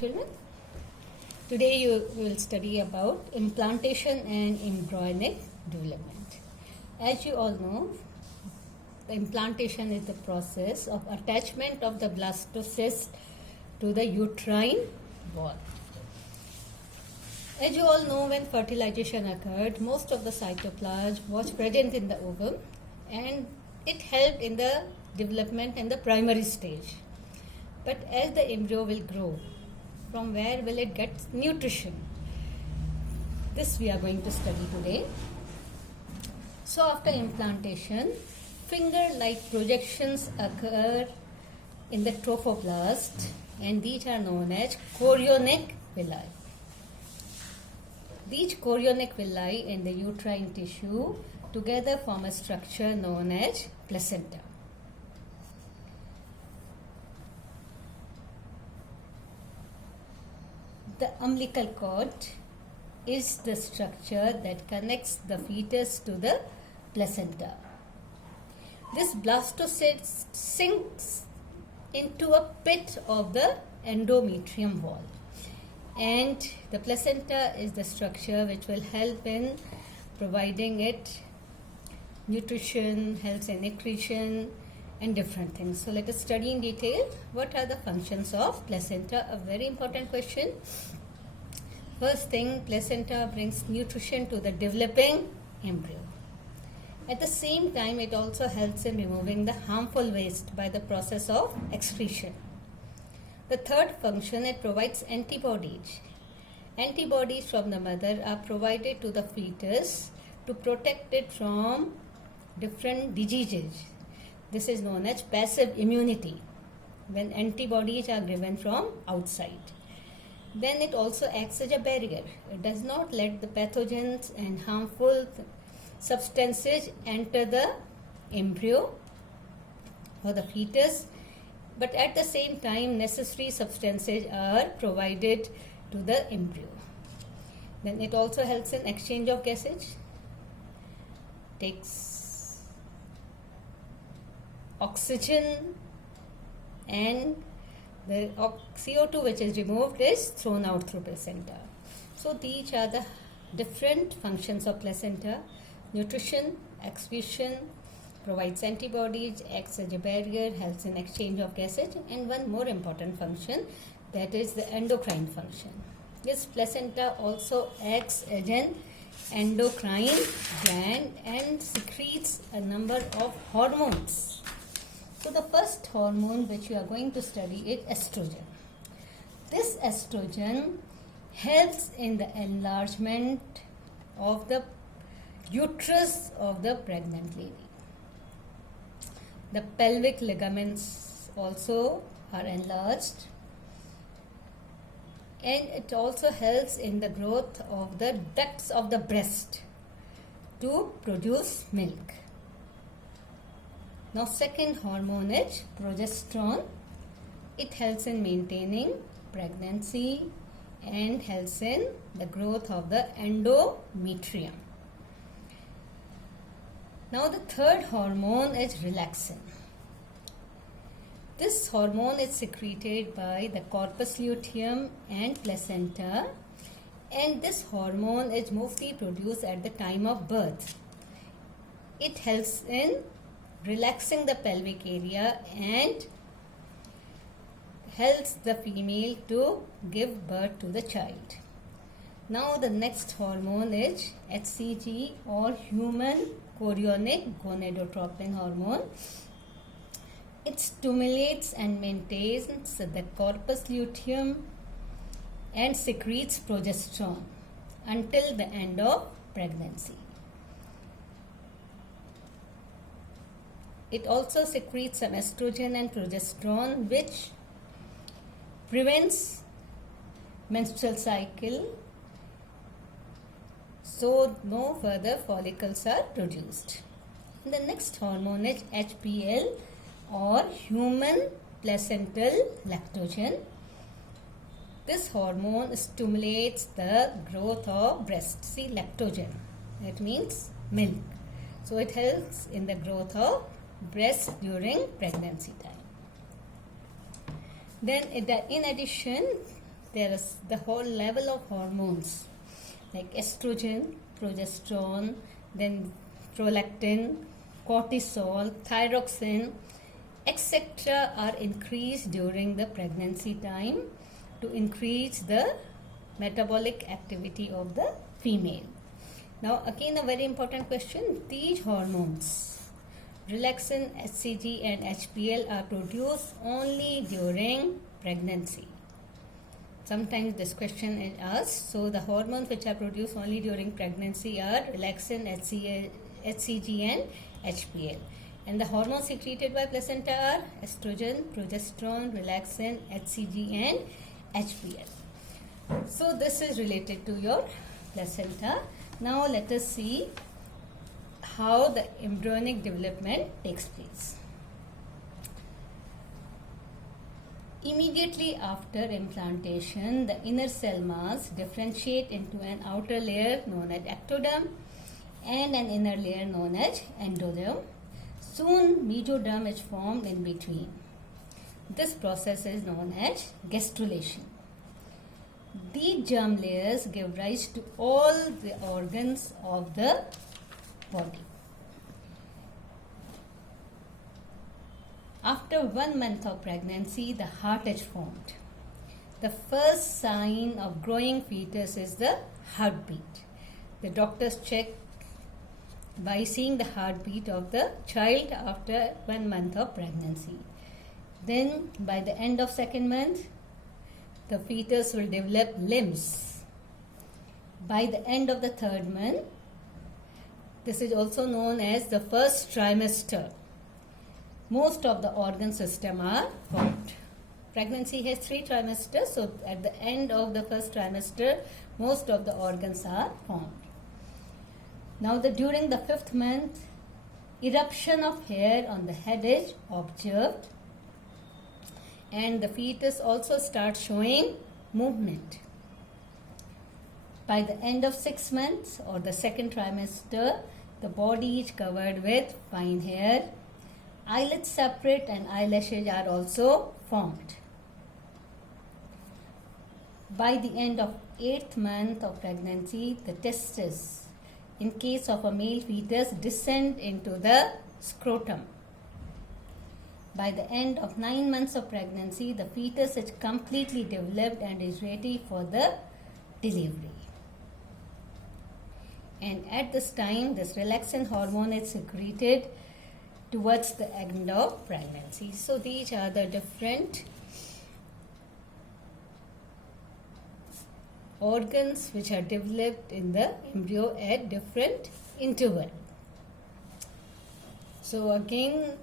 Children, today you will study about implantation and embryonic development. As you all know, the implantation is the process of attachment of the blastocyst to the uterine wall. As you all know, when fertilization occurred, most of the cytoplasm was present in the ovum and it helped in the development in the primary stage. But as the embryo will grow, from where will it get nutrition? This we are going to study today. So after implantation, finger-like projections occur in the trophoblast and these are known as chorionic villi. These chorionic villi in the uterine tissue together form a structure known as placenta. The umbilical cord is the structure that connects the fetus to the placenta. This blastocyst sinks into a pit of the endometrium wall, and the placenta is the structure which will help in providing it nutrition, helps in accretion and different things. So let us study in detail what are the functions of placenta. A very important question. First thing, placenta brings nutrition to the developing embryo. At the same time, it also helps in removing the harmful waste by the process of excretion. The third function, it provides antibodies. Antibodies from the mother are provided to the fetus to protect it from different diseases. This is known as passive immunity, when antibodies are given from outside. Then it also acts as a barrier. It does not let the pathogens and harmful substances enter the embryo or the fetus, but at the same time necessary substances are provided to the embryo. Then it also helps in exchange of gases, takes oxygen, and the CO2 which is removed is thrown out through placenta. So these are the different functions of placenta: nutrition, excretion, provides antibodies, acts as a barrier, helps in exchange of gases, and one more important function, that is the endocrine function. This placenta also acts as an endocrine gland and secretes a number of hormones. So the first hormone which you are going to study is estrogen. This estrogen helps in the enlargement of the uterus of the pregnant lady. The pelvic ligaments also are enlarged, and it also helps in the growth of the ducts of the breast to produce milk. Now second hormone is progesterone. It helps in maintaining pregnancy and helps in the growth of the endometrium. Now the third hormone is relaxin. This hormone is secreted by the corpus luteum and placenta, and this hormone is mostly produced at the time of birth. It helps in relaxing the pelvic area and helps the female to give birth to the child. Now the next hormone is HCG, or human chorionic gonadotropin hormone. It stimulates and maintains the corpus luteum and secretes progesterone until the end of pregnancy. It also secretes some estrogen and progesterone, which prevents menstrual cycle, so no further follicles are produced. And the next hormone is HPL, or human placental lactogen. This hormone stimulates the growth of breast. See, lactogen, it means milk. So it helps in the growth of breast during pregnancy time. Then in addition, there is the whole level of hormones like estrogen, progesterone, then prolactin, cortisol, thyroxine, etc. are increased during the pregnancy time to increase the metabolic activity of the female. Now again a very important question, these hormones, relaxin, HCG and HPL are produced only during pregnancy. Sometimes this question is asked. So the hormones which are produced only during pregnancy are relaxin, HCG and HPL. And the hormones secreted by placenta are estrogen, progesterone, relaxin, HCG and HPL. So this is related to your placenta. Now let us see how the embryonic development takes place. Immediately after implantation, the inner cell mass differentiate into an outer layer known as ectoderm and an inner layer known as endoderm. Soon, mesoderm is formed in between. This process is known as gastrulation. These germ layers give rise to all the organs of the body. After 1 month of pregnancy, the heart is formed. The first sign of growing fetus is the heartbeat. The doctors check by seeing the heartbeat of the child after 1 month of pregnancy. Then by the end of 2nd month, the fetus will develop limbs. By the end of the 3rd month, this is also known as the first trimester, most of the organ system are formed. Pregnancy has 3 trimesters, so at the end of the first trimester, most of the organs are formed. Now during the 5th month, eruption of hair on the head is observed, and the fetus also starts showing movement. By the end of 6 months or the 2nd trimester, the body is covered with fine hair. Eyelids separate and eyelashes are also formed. By the end of 8th month of pregnancy, the testes, in case of a male fetus, descend into the scrotum. By the end of 9 months of pregnancy, the fetus is completely developed and is ready for the delivery. And at this time, this relaxin hormone is secreted towards the end of pregnancy. So these are the different organs which are developed in the embryo at different interval. So again,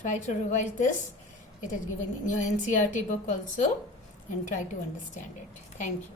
try to revise this. It is given in your NCERT book also, and try to understand it. Thank you.